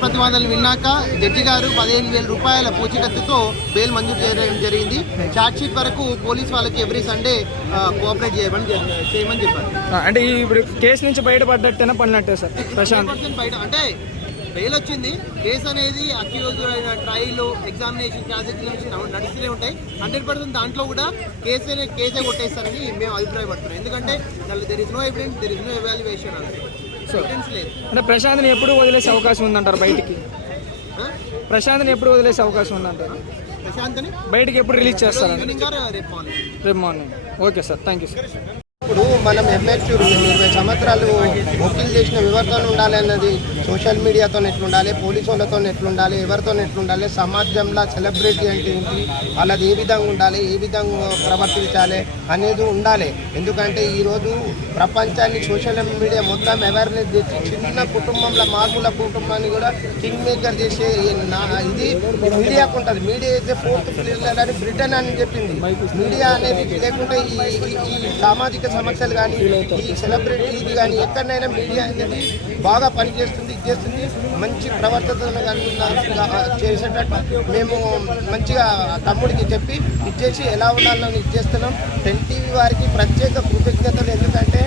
ప్రతివాదనలు విన్నాక జడ్జి గారు పదిహేను వేల రూపాయల పూచికత్తుతో బెయిల్ మంజూరు చేయడం జరిగింది. చార్జ్ షీట్ వరకు పోలీస్ వాళ్ళకి ఎవ్రీ సండే కోఆపరేట్ చేయమని చేయమని చెప్పారు. అంటే ఈ ఇప్పుడు కేసు నుంచి బయటపడ్డట్టేనా పడినట్టే సార్? ప్రశాంత్. 100% బయట. అంటే బెయిల్ వచ్చింది. కేసు అనేది అక్యూజ్ ట్రయల్ ఎగ్జామినేషన్ క్లాసిఫికేషన్ నడుస్తూనే ఉంటాయి. హండ్రెడ్ పర్సెంట్ దాంట్లో కూడా కేసే కేసే కొట్టేస్తారని మేము అభిప్రాయపడుతున్నాం. ఎందుకంటే there is no evidence there is no evaluation evidence లేదు. అంటే ప్రశాంత్ని ఎప్పుడు వదిలేసే అవకాశం ఉందంటారు బయటికి? ప్రశాంత్ని ఎప్పుడు వదిలేసే అవకాశం ఉందంటారు? బయటికి ఎప్పుడు రిలీజ్ మార్నింగ్? రేపు morning. Okay sir thank you sir. ఇప్పుడు మనం ఎంహెచ్ ఇరవై సంవత్సరాలు బుకింగ్ చేసిన ఎవరితో ఉండాలి అన్నది సోషల్ మీడియాతో ఎట్లుండాలి పోలీసు వాళ్ళతో ఎట్లుండాలి ఎవరితో ఎట్లుండాలి సమాజంలో సెలబ్రిటీ అంటే ఏంటి వాళ్ళది ఏ విధంగా ఉండాలి ఏ విధంగా ప్రవర్తించాలి అనేది ఉండాలి. ఎందుకంటే ఈరోజు ప్రపంచాన్ని సోషల్ మీడియా మొత్తం అవేర్నెస్ చేసి చిన్న కుటుంబంలో మామూల కుటుంబాన్ని కూడా కింగ్ మేకర్ చేసే నా- ఇది మీడియాకు ఉంటుంది. మీడియా అయితే ఫోర్త్ ప్లేస్ అని బ్రిటన్ అని చెప్పింది. మీడియా అనేది లేకుంటే ఈ సామాజిక సమస్యలు కానీ ఈ సెలబ్రిటీ ఇది కానీ ఎక్కడైనా మీడియా అనేది బాగా పనిచేస్తుంది ఇది చేస్తుంది. మంచి ప్రవర్తన కలిగిన చేసేటట్టు మేము మంచిగా తమ్ముడికి చెప్పి ఇచ్చేసి ఎలా ఉండాలని ఇచ్చేస్తున్నాం టెన్ టీవీ వారికి ప్రత్యేక కృతజ్ఞతలు. ఎందుకంటే